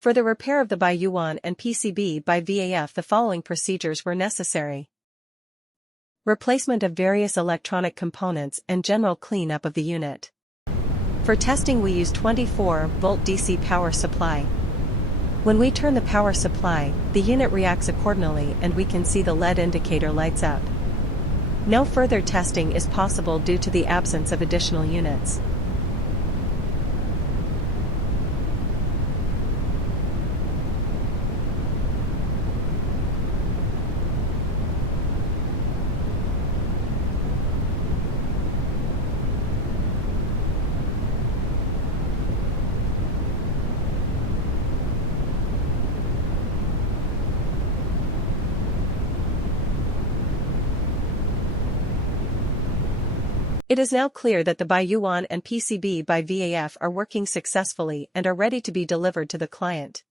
For the repair of the Yoowon and PCB by VAF, the following procedures were necessary. Replacement of various electronic components and general cleanup of the unit. For testing we use 24-volt DC power supply. When we turn the power supply, the unit reacts accordingly and we can see the LED indicator lights up. No further testing is possible due to the absence of additional units. It is now clear that the Yoowon and PCB by VAF are working successfully and are ready to be delivered to the client.